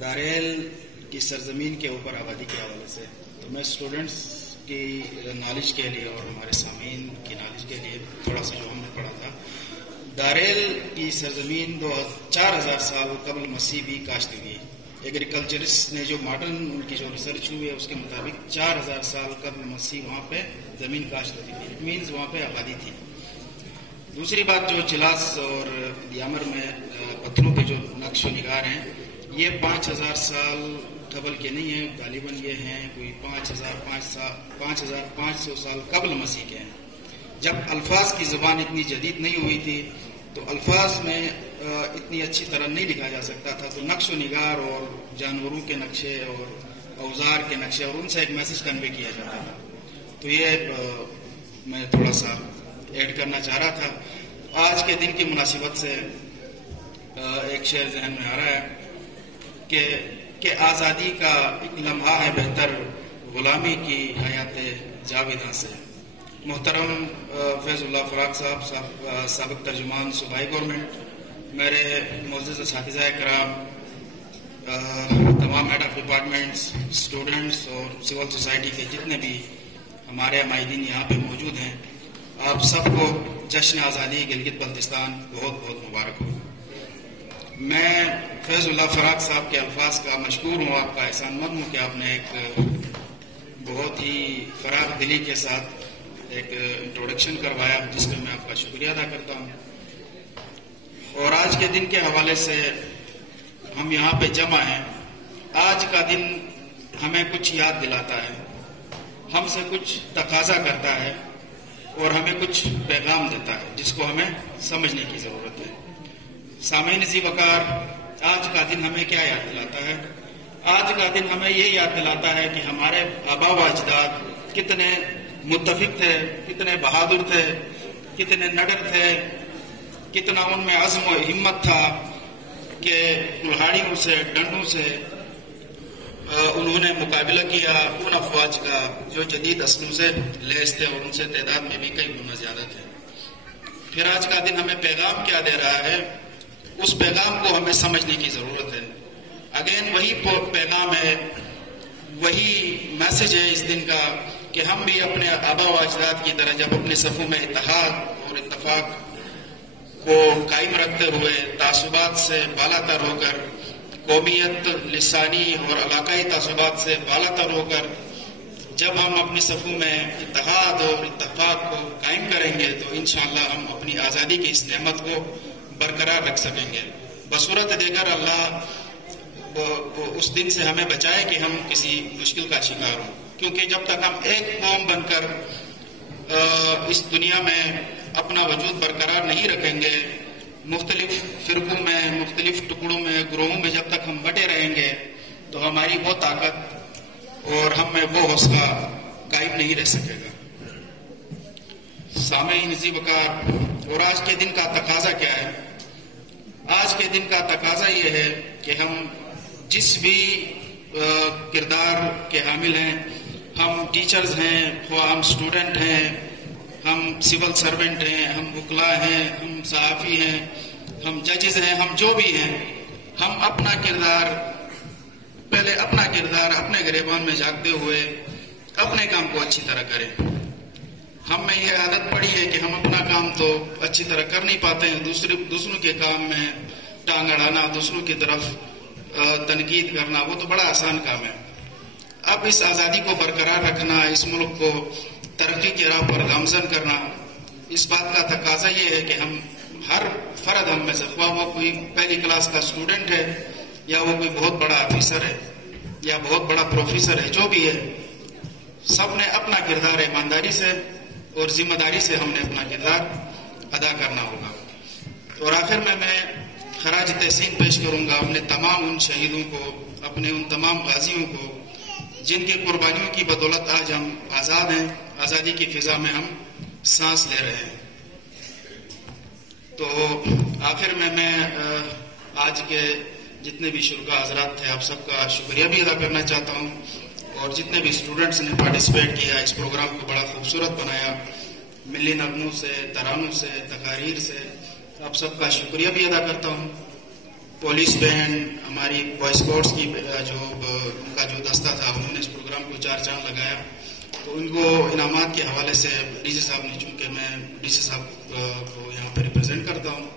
داریل کی سرزمین کے اوپر آبادی کے حوالے سے تو میں اسٹوڈنٹس کی نالج کے لیے اور ہمارے سامعین کی نالج کے لیے تھوڑا سا جو ہم نے پڑھا تھا، داریل کی سرزمین 4000 سال قبل مسیح بھی کاشت ہوئی ہے۔ ایگریکلچرسٹ نے جو ماڈرن ان کی جو ریسرچ ہوئی ہے اس کے مطابق 4000 سال قبل مسیح وہاں پہ زمین کاشت ہوتی تھی، اٹ مینز وہاں پہ آبادی تھی۔ دوسری بات، جو چلاس اور دیامر میں پتھروں کے جو نقش و نگار ہیں، یہ 5000 سال ٹھبل کے نہیں ہیں، غالباً یہ ہیں کوئی 5500 سال قبل مسیح کے ہیں۔ جب الفاظ کی زبان اتنی جدید نہیں ہوئی تھی تو الفاظ میں اتنی اچھی طرح نہیں لکھا جا سکتا تھا، تو نقش و نگار اور جانوروں کے نقشے اور اوزار کے نقشے اور ان سے ایک میسج کنوے کیا جاتا تھا۔ تو یہ میں تھوڑا سا ایڈ کرنا چاہ رہا تھا۔ آج کے دن کی مناسبت سے ایک شعر ذہن میں آ رہا ہے کہ آزادی کا ایک لمحہ ہے بہتر غلامی کی حیات جاویداں سے۔ محترم فیض اللہ فراق صاحب، سابق ترجمان صوبائی گورنمنٹ، میرے معزز اساتذہ کرام، تمام ہیڈ آف ڈپارٹمنٹس، اسٹوڈنٹس اور سول سوسائٹی کے جتنے بھی ہمارے مائدین یہاں پہ موجود ہیں، آپ سب کو جشن آزادی گلگت بلتستان بہت بہت مبارک ہو۔ میں فیض اللہ فراق صاحب کے الفاظ کا مشکور ہوں، آپ کا احسان مند ہوں کہ آپ نے ایک بہت ہی فراغ دلی کے ساتھ ایک انٹروڈکشن کروایا، جس میں آپ کا شکریہ ادا کرتا ہوں۔ اور آج کے دن کے حوالے سے ہم یہاں پہ جمع ہیں۔ آج کا دن ہمیں کچھ یاد دلاتا ہے، ہم سے کچھ تقاضا کرتا ہے اور ہمیں کچھ پیغام دیتا ہے جس کو ہمیں سمجھنے کی ضرورت ہے۔ سامعین ذی وقار، آج کا دن ہمیں کیا یاد دلاتا ہے؟ آج کا دن ہمیں یہ یاد دلاتا ہے کہ ہمارے آبا و اجداد کتنے متفق تھے، کتنے بہادر تھے، کتنے نڈر تھے، کتنا ان میں عزم و ہمت تھا کہ کلہاڑیوں سے، ڈنڈوں سے انہوں نے مقابلہ کیا ان افواج کا جو جدید اسلحوں سے لیس تھے اور ان سے تعداد میں بھی کئی گنا زیادہ تھے۔ پھر آج کا دن ہمیں پیغام کیا دے رہا ہے؟ اس پیغام کو ہمیں سمجھنے کی ضرورت ہے۔ اگین وہی پیغام ہے، وہی میسج ہے اس دن کا کہ ہم بھی اپنے آبا و اجداد کی طرح جب اپنے صفوں میں اتحاد اور اتفاق کو قائم رکھتے ہوئے تعصبات سے بالا تر ہو کر، قومیت، لسانی اور علاقائی تعصبات سے بالا تر ہو کر جب ہم اپنے صفوں میں اتحاد اور اتفاق کو قائم کریں گے تو انشاءاللہ ہم اپنی آزادی کی اس نعمت کو برقرار رکھ سکیں گے۔ بصورت دیگر اللہ اس دن سے ہمیں بچائے کہ ہم کسی مشکل کا شکار ہوں، کیونکہ جب تک ہم ایک قوم بن کر اس دنیا میں اپنا وجود برقرار نہیں رکھیں گے، مختلف فرقوں میں، مختلف ٹکڑوں میں، گروہوں میں جب تک ہم بٹے رہیں گے تو ہماری وہ طاقت اور ہم میں وہ حوصلہ قائم نہیں رہ سکے گا۔ سامعین ذی وقار، اور آج کے دن کا تقاضا کیا ہے؟ آج کے دن کا تقاضا یہ ہے کہ ہم جس بھی کردار کے حامل ہیں، ہم ٹیچرز ہیں، خواہ ہم اسٹوڈنٹ ہیں، ہم سول سرونٹ ہیں، ہم وکلاء ہیں، ہم صحافی ہیں، ہم ججز ہیں، ہم جو بھی ہیں، ہم اپنا کردار اپنے گریبان میں جھانکتے ہوئے اپنے کام کو اچھی طرح کریں۔ ہم میں یہ عادت پڑی ہے کہ ہم اپنا کام تو اچھی طرح کر نہیں پاتے ہیں، دوسروں کے کام میں ٹانگ اڑانا، دوسروں کی طرف تنقید کرنا، وہ تو بڑا آسان کام ہے۔ اب اس آزادی کو برقرار رکھنا، اس ملک کو ترقی کی راہ پر گامزن کرنا، اس بات کا تقاضا یہ ہے کہ ہم ہر فرد ہم میں سے، خواہ وہ کوئی پہلی کلاس کا اسٹوڈنٹ ہے یا وہ کوئی بہت بڑا آفیسر ہے یا بہت بڑا پروفیسر ہے، جو بھی ہے، سب نے اپنا کردار ایمانداری سے اور ذمہ داری سے ہم نے اپنا کردار ادا کرنا ہوگا۔ اور آخر میں خراج تحسین پیش کروں گا اپنے تمام ان شہیدوں کو، اپنے ان تمام غازیوں کو جن کی قربانیوں کی بدولت آج ہم آزاد ہیں، آزادی کی فضا میں ہم سانس لے رہے ہیں۔ تو آخر میں آج کے جتنے بھی شرکاء حضرات تھے، آپ سب کا شکریہ بھی ادا کرنا چاہتا ہوں، اور جتنے بھی اسٹوڈنٹس نے پارٹیسپیٹ کیا، اس پروگرام کو بڑا خوبصورت بنایا، ملی نغموں سے، ترانوں سے، تقاریر سے، آپ سب کا شکریہ بھی ادا کرتا ہوں۔ پولیس بینڈ، ہماری بوائے اسکاؤٹس کی ان کا جو دستہ تھا، انہوں نے اس پروگرام کو 4 چاند لگایا. تو ان کو انعامات کے حوالے سے ڈی سی صاحب نے، چونکہ میں ڈی سی صاحب کو یہاں پہ ریپرزینٹ کرتا ہوں،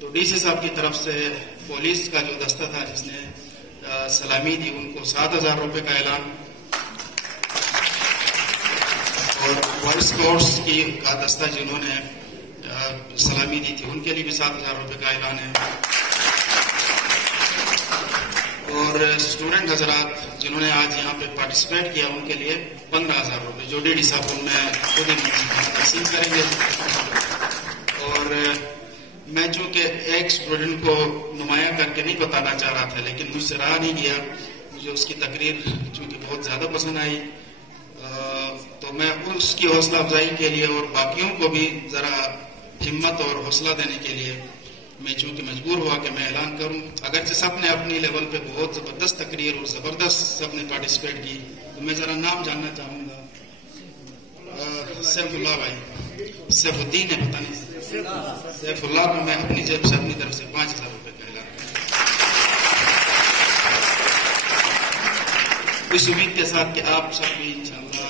تو ڈی سی صاحب کی طرف سے پولیس کا جو دستہ تھا جس نے سلامی دی، ان کو 7,000 روپے کا اعلان، اور بوائے اسکاؤٹس کی کا دستہ جنہوں نے سلامی دی تھی ان کے لیے بھی 7,000 روپے کا اعلان ہے. اور اسٹوڈنٹ حضرات جنہوں نے آج یہاں پہ پارٹیسپیٹ کیا ان کے لیے 15,000 روپے جو ڈی ڈی صاحب ان میں خود تقسیم کریں گے. اور میں چونکہ ایک اسٹوڈنٹ کو نمایاں کر کے نہیں بتانا چاہ رہا تھا، لیکن مجھ سے رہا نہیں گیا، مجھے اس کی تقریر چونکہ بہت زیادہ پسند آئی، تو میں اس کی حوصلہ افزائی کے لیے اور باقیوں کو بھی ذرا ہمت اور حوصلہ دینے کے لیے میں چونکہ مجبور ہوا کہ میں اعلان کروں. اگرچہ سب نے اپنی لیول پہ بہت زبردست تقریر اور زبردست سب نے پارٹیسپیٹ کی، تو میں ذرا نام جاننا چاہوں گا. سیف اللہ بھائی، سیف الدین ہے، پتہ نہیں، سیف اللہ کو میں اپنی جیب سے اپنی طرف سے 5,000 روپے کا اعلان. اس امید کے ساتھ کہ آپ سب بھی انشاءاللہ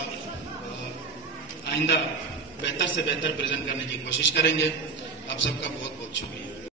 آئندہ بہتر سے بہتر پریزنٹ کرنے کی کوشش کریں گے. آپ سب کا بہت بہت شکریہ.